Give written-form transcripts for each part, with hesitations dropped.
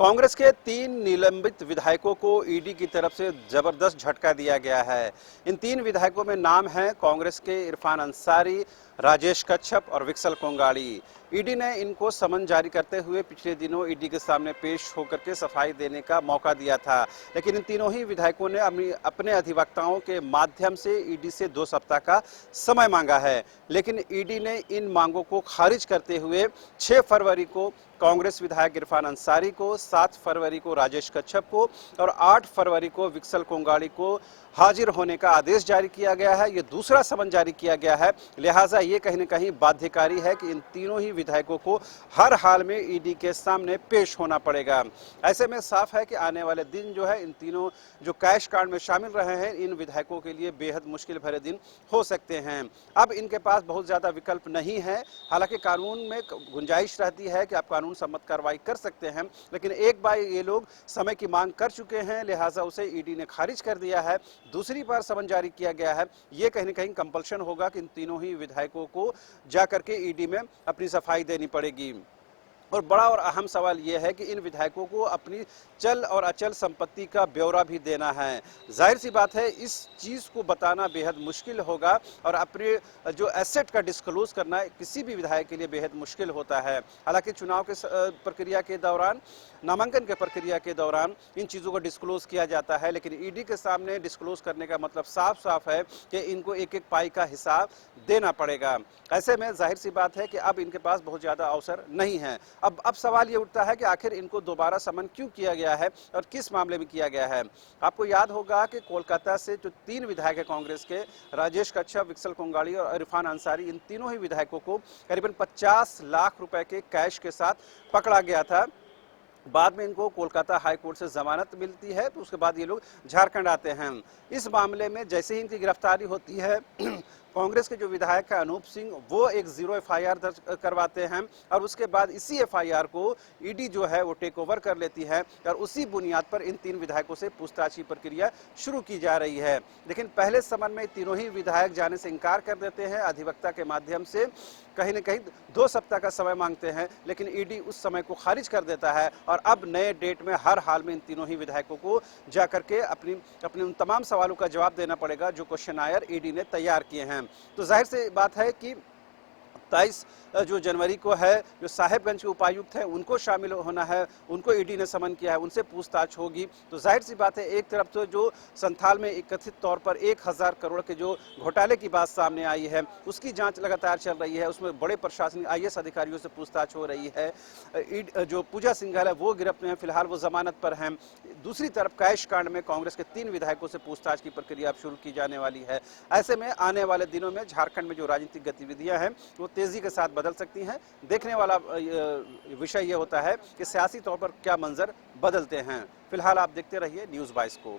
कांग्रेस के 3 निलंबित विधायकों को ईडी की तरफ से जबरदस्त झटका दिया गया है। इन 3 विधायकों में नाम हैं कांग्रेस के इरफान अंसारी, राजेश कच्छप और विक्सल कोंगाड़ी। ईडी ने इनको समन जारी करते हुए पिछले दिनों ईडी के सामने पेश होकर के सफाई देने का मौका दिया था, लेकिन इन तीनों ही विधायकों ने अपने अधिवक्ताओं के माध्यम से ईडी से 2 सप्ताह का समय मांगा है। लेकिन ईडी ने इन मांगों को खारिज करते हुए 6 फरवरी को कांग्रेस विधायक इरफान अंसारी को, 7 फरवरी को राजेश कच्छप को और 8 फरवरी को विक्सल कोंगाड़ी को हाजिर होने का आदेश जारी किया गया है। ये दूसरा समन जारी किया गया है, लिहाजा ये कहीं न कहीं बाध्यकारी है कि इन तीनों ही विधायकों को हर हाल में ईडी के सामने पेश होना पड़ेगा। ऐसे में साफ है कि आने वाले दिन जो है इन तीनों जो कैश कांड में शामिल रहे हैं, इन विधायकों के लिए बेहद मुश्किल भरे दिन हो सकते हैं। अब इनके पास बहुत ज़्यादा विकल्प नहीं है। हालांकि कानून में गुंजाइश रहती है कि आप कानून सम्मत कार्रवाई कर सकते हैं, लेकिन एक बार ये लोग समय की मांग कर चुके हैं, लिहाजा उसे ईडी ने खारिज कर दिया है। दूसरी बार समन जारी किया गया है। ये कहीं न कहीं कंपल्शन होगा कि इन तीनों ही विधायकों को जाकर के ईडी में अपनी सफाई देनी पड़ेगी। और बड़ा और अहम सवाल ये है कि इन विधायकों को अपनी चल और अचल संपत्ति का ब्यौरा भी देना है। जाहिर सी बात है, इस चीज़ को बताना बेहद मुश्किल होगा और अपने जो एसेट का डिस्क्लोज करना किसी भी विधायक के लिए बेहद मुश्किल होता है। हालांकि चुनाव के प्रक्रिया के दौरान, नामांकन के प्रक्रिया के दौरान इन चीज़ों को डिस्क्लोज किया जाता है, लेकिन ईडी के सामने डिस्क्लोज करने का मतलब साफ साफ है कि इनको एक एक पाई का हिसाब देना पड़ेगा। ऐसे में जाहिर सी बात है कि अब इनके पास बहुत ज़्यादा अवसर नहीं है। अब सवाल ये उठता है कि आखिर इनको दोबारा समन क्यों किया गया है और किस मामले में किया गया है। आपको याद होगा कि कोलकाता से जो 3 विधायक है कांग्रेस के, राजेश कच्छप, विक्सल कोंगाड़ी और इरफान अंसारी, इन तीनों ही विधायकों को करीबन 50 लाख रुपए के कैश के साथ पकड़ा गया था। बाद में इनको कोलकाता हाई कोर्ट से जमानत मिलती है, तो उसके बाद ये लोग झारखंड आते हैं। इस मामले में जैसे ही इनकी गिरफ्तारी होती है, कांग्रेस के जो विधायक है अनूप सिंह, वो एक 0 एफआईआर दर्ज करवाते हैं और उसके बाद इसी एफआईआर को ईडी जो है वो टेक ओवर कर लेती है और उसी बुनियाद पर इन 3 विधायकों से पूछताछ की प्रक्रिया शुरू की जा रही है। लेकिन पहले समन में तीनों ही विधायक जाने से इनकार कर देते हैं, अधिवक्ता के माध्यम से कहीं न कहीं 2 सप्ताह का समय मांगते हैं, लेकिन ईडी उस समय को खारिज कर देता है और अब नए डेट में हर हाल में इन तीनों ही विधायकों को जाकर के अपने उन तमाम सवालों का जवाब देना पड़ेगा जो क्वेश्चनायर ईडी ने तैयार किए हैं। तो जाहिर सी बात है कि 23 जो जनवरी को है, जो साहेबगंज के उपायुक्त हैं उनको शामिल होना है, उनको ईडी ने समन किया है, उनसे पूछताछ होगी। तो जाहिर सी बात है, एक तरफ तो जो संथाल में एक कथित तौर पर 1000 करोड़ के जो घोटाले की बात सामने आई है, उसकी जांच लगातार चल रही है, उसमें बड़े प्रशासनिक IAS अधिकारियों से पूछताछ हो रही है। जो पूजा सिंघल है वो गिरफ्त में, फिलहाल वो जमानत पर हैं। दूसरी तरफ कैश कांड में कांग्रेस के 3 विधायकों से पूछताछ की प्रक्रिया अब शुरू की जाने वाली है। ऐसे में आने वाले दिनों में झारखंड में जो राजनीतिक गतिविधियां हैं वो तेजी के साथ बदल सकती हैं। देखने वाला विषय ये होता है कि सियासी तौर पर क्या मंजर बदलते हैं। फिलहाल आप देखते रहिए न्यूज़ 22 को।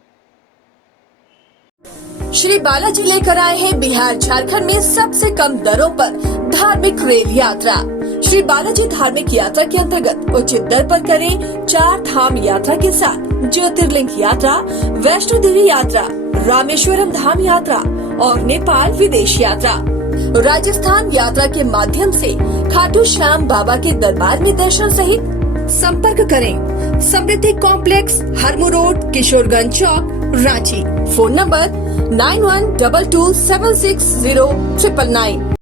श्री बालाजी लेकर आए हैं बिहार झारखंड में सबसे कम दरों पर धार्मिक रेल यात्रा। श्री बालाजी धार्मिक यात्रा के अंतर्गत उचित दर पर करें 4 धाम यात्रा के साथ ज्योतिर्लिंग यात्रा, वैष्णो देवी यात्रा, रामेश्वरम धाम यात्रा और नेपाल विदेश यात्रा। राजस्थान यात्रा के माध्यम से खाटू श्याम बाबा के दरबार में दर्शन सहित संपर्क करें समृद्धि कॉम्प्लेक्स, हरमू रोड, किशोरगंज चौक, रांची। Phone number 9122760999।